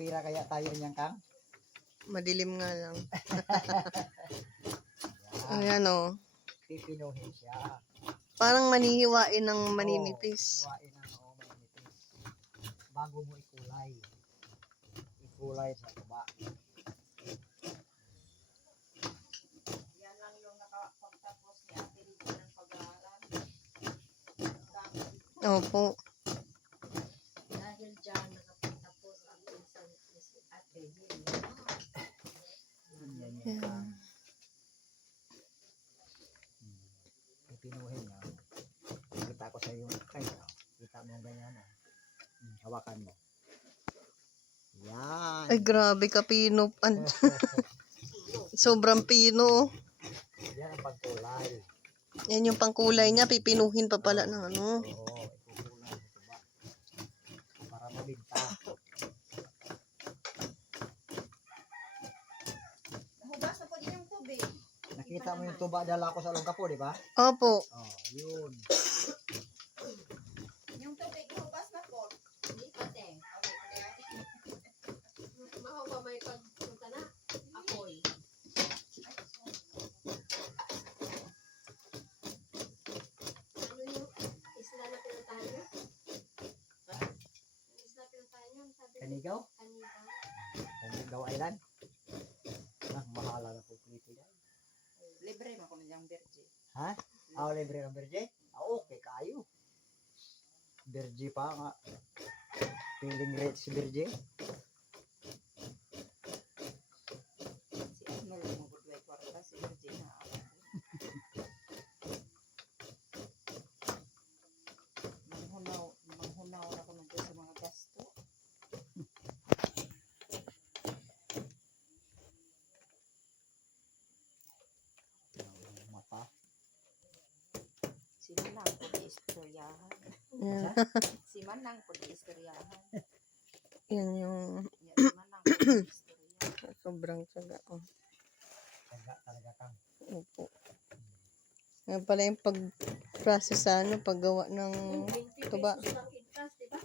makapira kaya tayo niyang kang. Madilim nga lang. Yan. Ayan o. Pipinuhin siya. Parang manihiwain ng maninipis. Hiwain ng maninipis. Bago mo ikulay. Ikulay sa tuba. Yan lang yung nakapagtapos ni Ate Lidia ng pag-aaral. Opo. Dahil dyan nakapagtapos ang pinsan ni si Ate Lidia. Yan yung kang. Pipinuhin niya. Kita ko sa iyo. Ay, kita mo ganyan. Hawakan mo. Yan. Ay, grabe ka, Pino. Sobrang Pino. Yan ang pagkulay. Yan yung pangkulay niya. Pipinuhin pa pala ng ano. Oo, ikukulay sa tuba. Para mabinta. Hugas na po din yung tubig. Nakita mo yung tuba dala ko sa Longkapo, di ba? Opo. Oh, yun. Yung tubig, hugas na po. Hindi pa, te. Mahaw ba may pagpunta na? Apoy. Ano yung isla na pinuntahan niyo? Yung isla pinuntahan niyo? Sabi niyo, Kanigaw? kanina. Kanigaw Island? Mahala na po plito yan. Libre mo kung niyang birje. Ha? Ah, libre ng Berje? Ah, okay, kayo. Berje pa nga. Feeling rich si Berje. Si Arnold mo budway kwarta, si birje na ako. Manghunaw na ko na dyan sa mga gasto. Mata. Si Manang po di istoryahan. Yan. Si Manang po di istoryahan. Yan yung Yan, si Manang po di istoryahan. sobrang tsaga. Oh. Taga talaga kang. Opo. Yan pala yung pag-process sa ano, paggawa ng tuba. pesos lang igkas, di ba?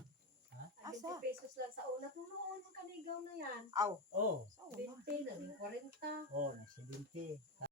Ha? 20 pesos lang sa una. Noon yung kanigaw na yan. Aw, Oh. 20, naging 40. Oh, nasa 20.